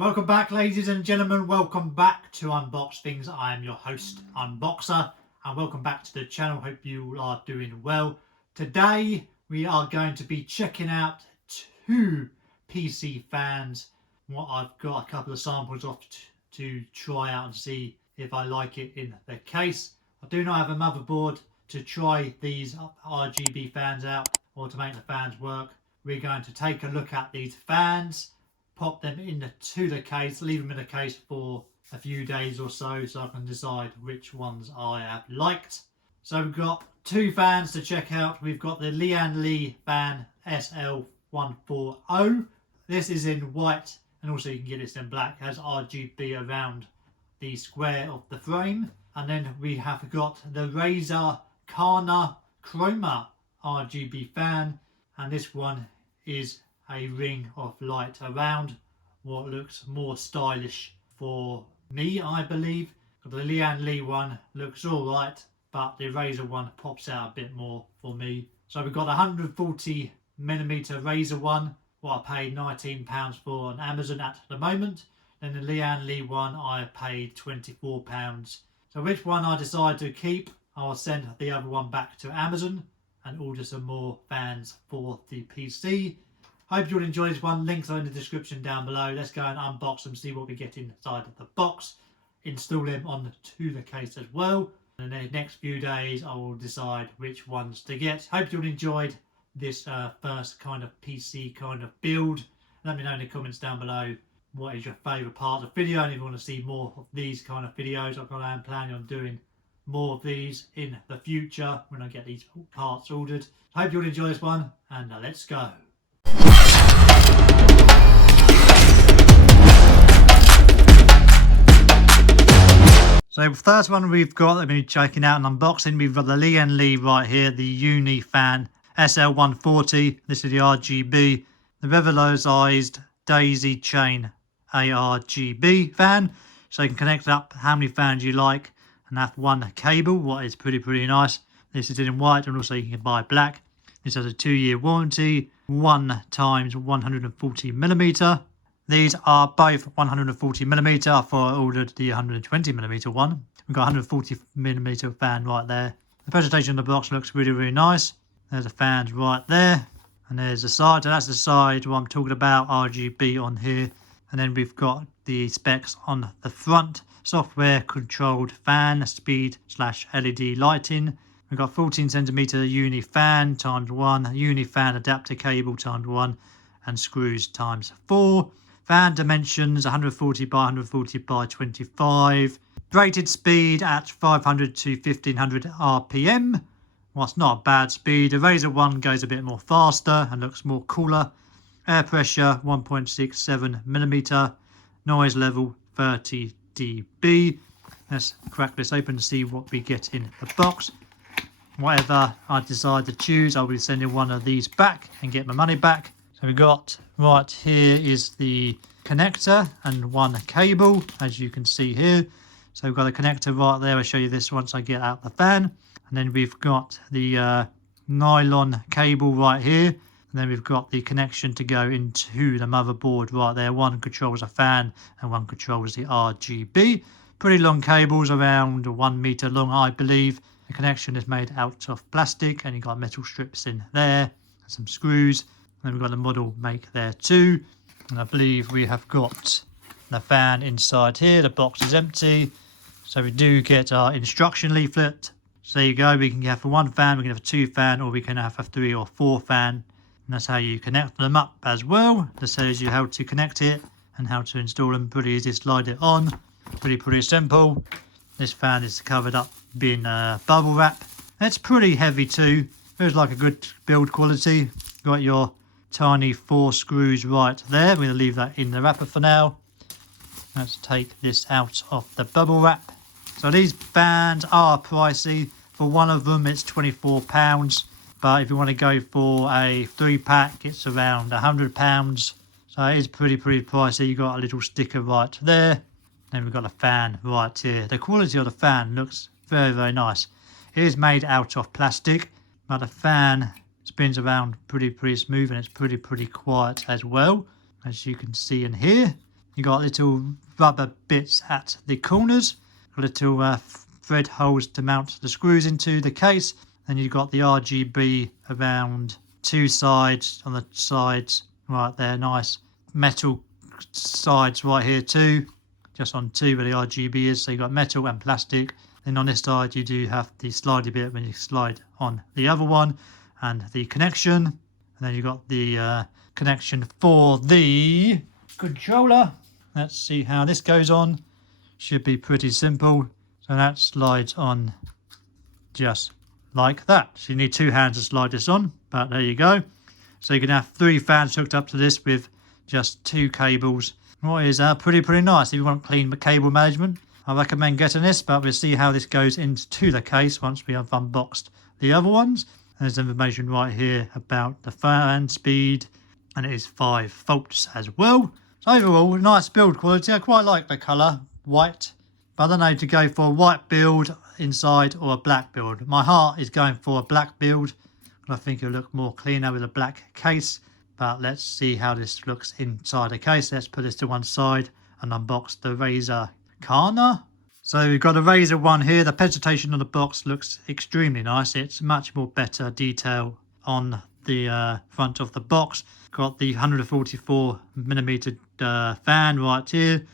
Welcome back, ladies and gentlemen. Welcome back to Unbox Things. I am your host, Unboxer, and welcome back to the channel. Hope you are doing well. Today, we are going to be checking out two PC fans. What I've got a couple of samples of to try out and see if I like it in the case. I do not have a motherboard to try these RGB fans out or to make the fans work. We're going to take a look at these fans, pop them into the case, leave them in the case for a few days or so I can decide which ones I have liked. So we've got two fans to check out. We've got the Lian fan SL140. This is in white, and also you can get this in black. It has RGB around the square of the frame. And then we have got the Razer Kunai Chroma RGB fan, and this one is a ring of light around what looks more stylish for me, I believe. The Lian one looks alright, but the Razer one pops out a bit more for me. So we've got a 140mm Razer one, what I paid £19 for on Amazon at the moment. Then the Lian one I paid £24. So which one I decide to keep, I'll send the other one back to Amazon and order some more fans for the PC. Hope you'll enjoy this one. Links are in the description down below. Let's go and unbox them, see what we get inside of the box. Install them onto the case as well. In the next few days, I will decide which ones to get. Hope you'll enjoyed this first kind of PC kind of build. Let me know in the comments down below what is your favourite part of the video, and if you want to see more of these kind of videos. I am planning on doing more of these in the future when I get these parts ordered. Hope you'll enjoy this one, and let's go. So first one we've got, let me checking out and unboxing, we've got the Lian right here, the Uni fan SL140. This is the RGB, the revitalized daisy chain ARGB fan. So you can connect up how many fans you like and have one cable, what is pretty nice. This is in white, and also you can buy black. This has a 2-year warranty, 1 times 140mm. These are both 140mm. I thought I ordered the 120mm one. We've got a 140mm fan right there. The presentation of the box looks really nice. There's the fans right there, and there's the side. So that's the side what I'm talking about, RGB on here. And then we've got the specs on the front. Software controlled fan, speed / LED lighting. We've got 14cm uni fan times 1, uni fan adapter cable times 1, and screws times 4. Fan dimensions 140 by 140 by 25. Rated speed at 500 to 1500 RPM. Well, it's not a bad speed. The Razer one goes a bit more faster and looks more cooler. Air pressure 1.67mm. Noise level 30 dB. Let's crack this open to see what we get in the box. Whatever I decide to choose, I'll be sending one of these back and get my money back. So we got right here is the connector and one cable, as you can see here. So we've got a connector right there. I'll show you this once I get out the fan. And then we've got the nylon cable right here. And then we've got the connection to go into the motherboard right there. One controls a fan and one controls the RGB. Pretty long cables, around 1 meter long, I believe. The connection is made out of plastic, and you've got metal strips in there, some screws. And then we've got the model make there too. And I believe we have got the fan inside here. The box is empty. So we do get our instruction leaflet. So there you go. We can have one fan, we can have a 2 fan, or we can have a 3 or 4 fan. And that's how you connect them up as well. This shows you how to connect it and how to install them. Pretty easy, slide it on. Pretty simple. This fan is covered up in bubble wrap. It's pretty heavy too. Feels like a good build quality. Got your tiny 4 screws right there. We're going to leave that in the wrapper for now. Let's take this out of the bubble wrap. So these fans are pricey. For one of them it's £24. But if you want to go for a 3-pack, it's around £100. So it is pretty pricey. You got a little sticker right there. Then we've got a fan right here. The quality of the fan looks very nice. It is made out of plastic, but the fan spins around pretty smooth, and it's pretty quiet as well, as you can see in here. You got little rubber bits at the corners, little thread holes to mount the screws into the case. Then you've got the RGB around two sides, on the sides right there, nice metal sides right here too, just on two where the RGB is. So you've got metal and plastic. Then on this side you do have the slidey bit when you slide on the other one, and the connection. And then you've got the connection for the controller. Let's see how this goes on. Should be pretty simple. So that slides on just like that. So you need two hands to slide this on, but there you go. So you can have 3 fans hooked up to this with just 2 cables. What is pretty nice. If you want clean cable management, I recommend getting this, but we'll see how this goes into the case once we have unboxed the other ones. There's information right here about the fan speed, and it is 5 volts as well. So overall, nice build quality. I quite like the colour, white. But I don't know to go for a white build inside or a black build. My heart is going for a black build. I think it'll look more cleaner with a black case. But let's see how this looks inside the case. Let's put this to one side and unbox the Razer Kunai. So we've got a Razer one here. The presentation on the box looks extremely nice. It's much more better detail on the front of the box. Got the 144mm fan right here.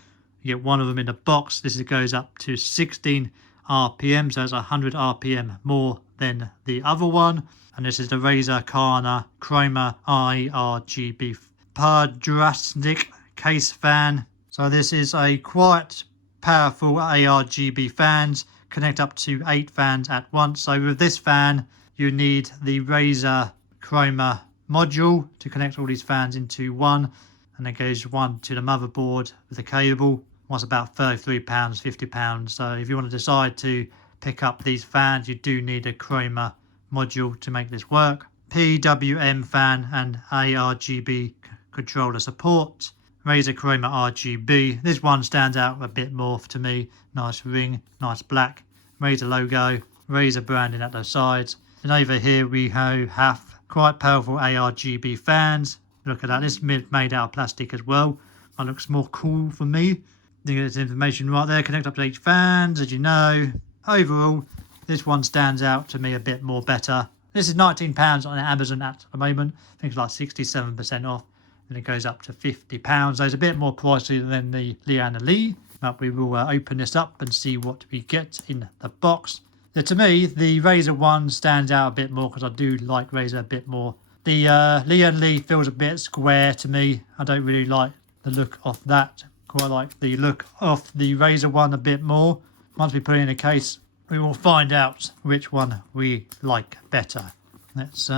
You get one of them in the box. This goes up to 16 RPM, so it's 100 RPM more than the other one. And this is the Razer Kunai Chroma RGB quadratic case fan. So this is a quite powerful ARGB fans, connect up to 8 fans at once. So with this fan, you need the Razer Chroma module to connect all these fans into one, and it goes one to the motherboard with a cable. Was about £33, £50. So if you want to decide to pick up these fans, you do need a Chroma module to make this work. PWM fan and ARGB controller support. Razer Chroma RGB. This one stands out a bit more to me. Nice ring, nice black. Razer logo, Razer branding at the sides. And over here we have quite powerful ARGB fans. Look at that. This is made out of plastic as well. That looks more cool for me. There's information right there. Connect up to each fans, as you know. Overall, this one stands out to me a bit more better. This is £19 on Amazon at the moment. I think it's like 67% off. And it goes up to £50. So it's a bit more pricey than the Lian. But we will open this up and see what we get in the box. So to me, the Razer one stands out a bit more because I do like Razer a bit more. The Lian feels a bit square to me. I don't really like the look of that. Quite like the look of the Razer one a bit more. Once we put it in a case, we will find out which one we like better. Let's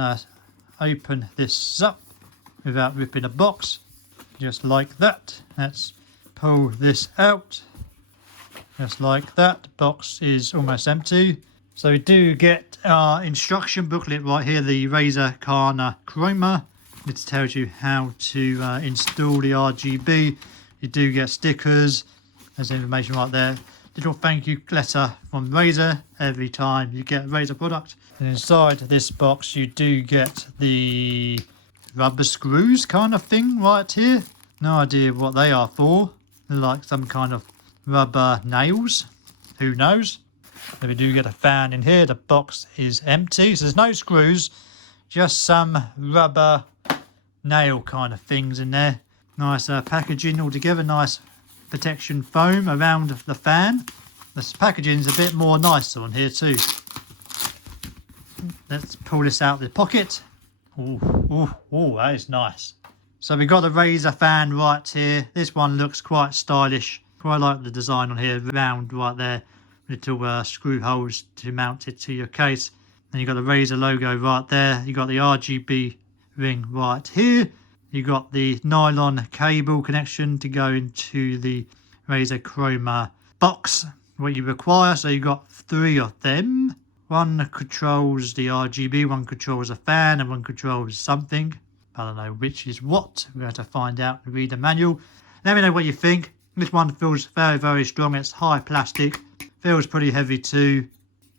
open this up without ripping the box, just like that. Let's pull this out, just like that. The box is almost empty. So we do get our instruction booklet right here, the Razer Kunai Chroma. It tells you how to install the RGB. You do get stickers. There's information right there. Little thank you letter from Razer every time you get a Razer product. And inside this box you do get the rubber screws kind of thing right here. No idea what they are for. They're like some kind of rubber nails. Who knows? Then we do get a fan in here. The box is empty. So there's no screws. Just some rubber nail kind of things in there. Nice packaging altogether, nice protection foam around the fan. This packaging is a bit more nicer on here too. Let's pull this out of the pocket. Oh, that is nice. So we've got the Razer fan right here. This one looks quite stylish. Quite like the design on here, round right there. Little screw holes to mount it to your case. Then you've got the Razer logo right there. You've got the RGB ring right here. You got the nylon cable connection to go into the Razer Chroma box, what you require. So you got 3 of them. One controls the RGB, one controls a fan, and one controls something. I don't know which is what. We're going to find out and read the manual. Let me know what you think. This one feels very strong. It's high plastic. Feels pretty heavy too.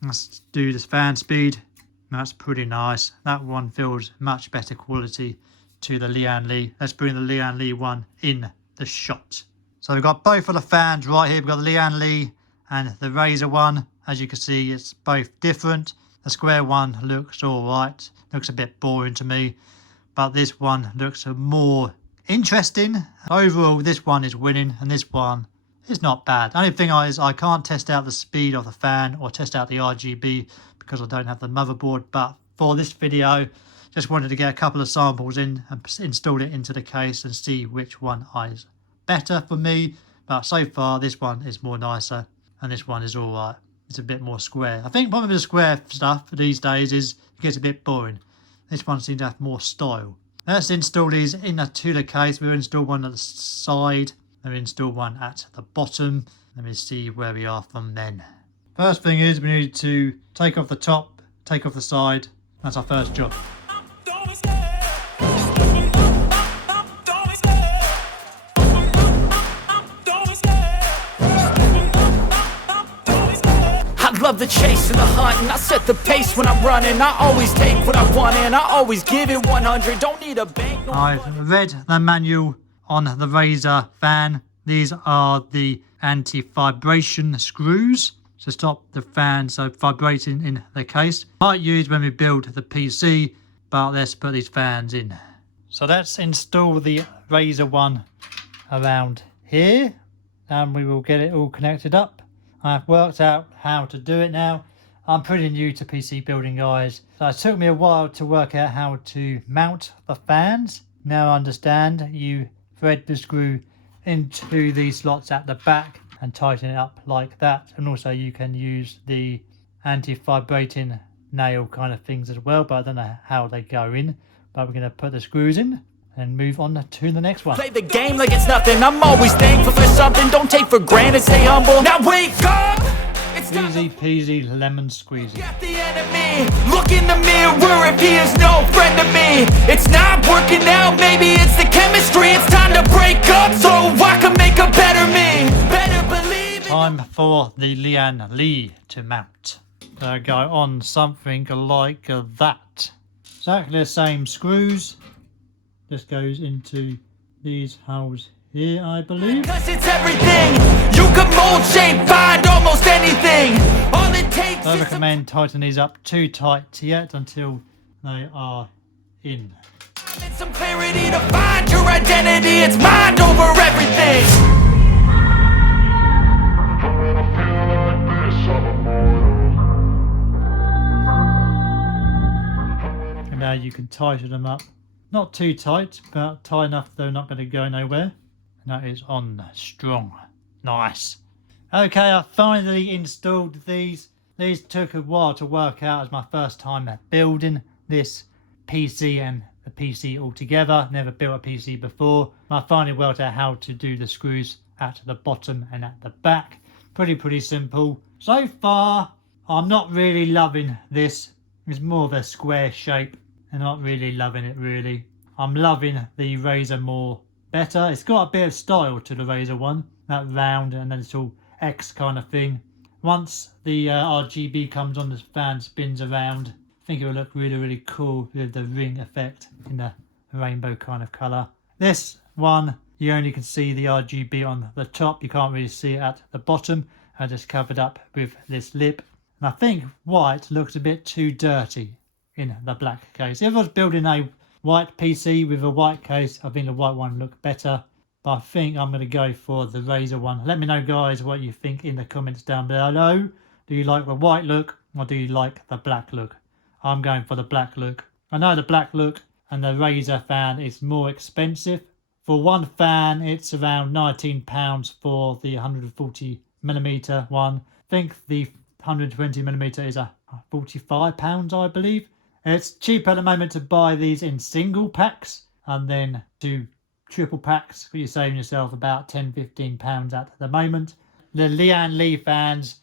Let's do this fan speed. That's pretty nice. That one feels much better quality to the Lian. Let's bring the Lian one in the shot. So we've got both of the fans right here. We've got the Lian Li and the Razer one. As you can see, it's both different. The square one looks alright. Looks a bit boring to me. But this one looks more interesting. Overall, this one is winning and this one is not bad. The only thing is I can't test out the speed of the fan or test out the RGB because I don't have the motherboard. But for this video, just wanted to get a couple of samples in and install it into the case and see which one is better for me. But so far, this one is more nicer and this one is alright. It's a bit more square. I think probably the square stuff these days is it gets a bit boring. This one seems to have more style. Let's install these into the case. We'll install one at the side. Then we install one at the bottom. Let me see where we are from then. First thing is we need to take off the top, take off the side. That's our first job. Love the chase and the hunt, and I set the pace when I'm running. I always take what I want and I always give it 100. Don't need a bank. I've read the manual on the Razer fan. These are the anti-vibration screws to stop the fan so vibrating in the case. Might use when we build the PC, but let's put these fans in. So let's install the Razer one around here and we will get it all connected up. I've worked out how to do it now. I'm pretty new to PC building, guys, so it took me a while to work out how to mount the fans. Now I understand. You thread the screw into these slots at the back and tighten it up like that, and also you can use the anti-vibrating nail kind of things as well, but I don't know how they go in. But we're going to put the screws in and move on to the next one. Play the game like it's nothing. I'm always thankful for something. Don't take for granted, stay humble. Now wake up. It's easy peasy lemon squeezy. Got the enemy. Look in the mirror if he is no friend to me. It's not working out, maybe it's the chemistry. It's time to break up so I can make a better me. Better believe it. Time for the Lian Li to mount. So go on something like that. Exactly the same screws. Just goes into these holes here, I believe. Cause it's everything. You can mold, shape, find almost anything. All it takes I is recommend tightening these up too tight yet until they are in. some clarity to find your identity. It's mind over everything. And now you can tighten them up. Not too tight, but tight enough they're not going to go nowhere. And that is on strong. Nice. Okay, I finally installed these. These took a while to work out as my first time building this PC and the PC altogether. Never built a PC before. I finally worked out how to do the screws at the bottom and at the back. Pretty simple. So far, I'm not really loving this. It's more of a square shape. I'm not really loving it, really. I'm loving the Razer more better. It's got a bit of style to the Razer one. That round and then it's all X kind of thing. Once the RGB comes on, the fan spins around. I think it will look really cool with the ring effect in the rainbow kind of colour. This one, you only can see the RGB on the top. You can't really see it at the bottom. I just covered up with this lip. And I think white looks a bit too dirty in the black case. If I was building a white PC with a white case, I think the white one looked better. But I think I'm going to go for the Razer one. Let me know, guys, what you think in the comments down below. Do you like the white look or do you like the black look? I'm going for the black look. I know the black look and the Razer fan is more expensive. For one fan, it's around £19 for the 140mm one. I think the 120mm is £45, I believe. It's cheap at the moment to buy these in single packs and then to triple packs. You're saving yourself about £10-15 at the moment. The Lian Li fans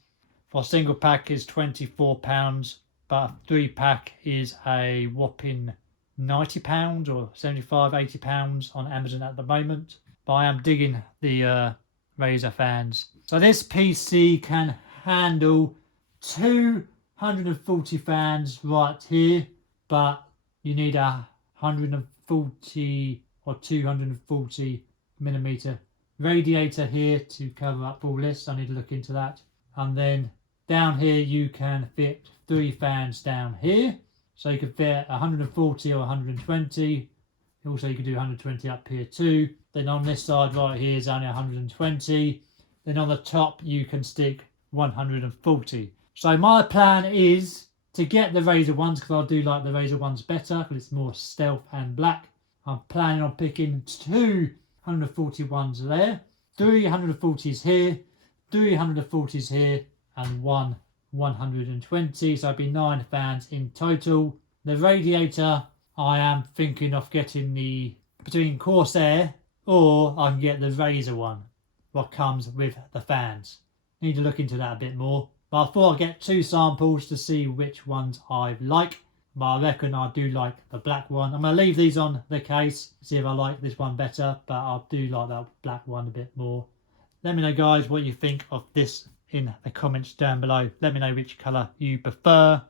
for single pack is £24, but a 3-pack is a whopping £90 or £75-80 on Amazon at the moment. But I am digging the Razer fans. So this PC can handle 240 fans right here, but you need a 140 or 240mm radiator here to cover up all this. I need to look into that. And then down here you can fit 3 fans down here. So you can fit 140 or 120. Also you can do 120 up here too. Then on this side right here is only 120. Then on the top you can stick 140. So my plan is to get the Razer ones, because I do like the Razer ones better because it's more stealth and black. I'm planning on picking 2 140 ones there, 3 140s here, 3 140s here, and 1 120. So it'll be 9 fans in total. The radiator, I am thinking of getting the between Corsair, or I can get the Razer one, what comes with the fans. Need to look into that a bit more. But I thought I'd get 2 samples to see which ones I like. But I reckon I do like the black one. I'm going to leave these on the case, see if I like this one better. But I do like that black one a bit more. Let me know, guys, what you think of this in the comments down below. Let me know which colour you prefer.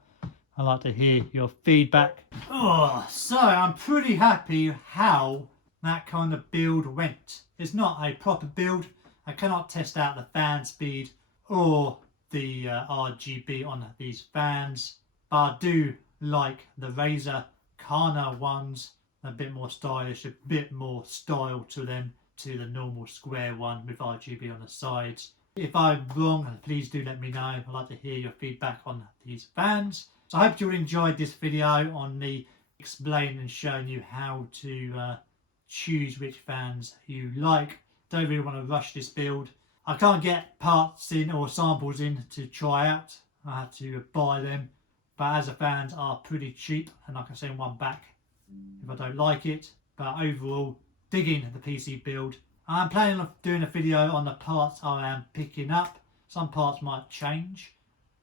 I'd like to hear your feedback. Oh, so I'm pretty happy how that kind of build went. It's not a proper build. I cannot test out the fan speed or the RGB on these fans. But I do like the Razer Kunai ones, a bit more stylish, a bit more style to them, to the normal square one with RGB on the sides. If I'm wrong, please do let me know. I'd like to hear your feedback on these fans. So I hope you enjoyed this video on me explaining and showing you how to choose which fans you like. Don't really want to rush this build. I can't get parts in or samples in to try out. I had to buy them. But as the fans are pretty cheap, and I can send one back if I don't like it. But overall, digging the PC build. I'm planning on doing a video on the parts I am picking up. Some parts might change.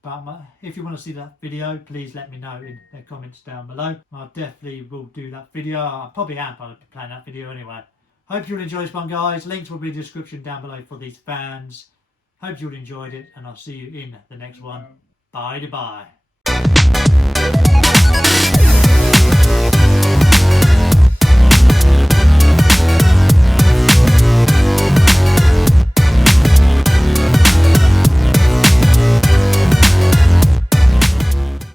But if you want to see that video, please let me know in the comments down below. I definitely will do that video. I probably am planning that video anyway. Hope you'll enjoy this one, guys. Links will be in the description down below for these fans. Hope you'll enjoyed it, and I'll see you in the next one. Bye-bye.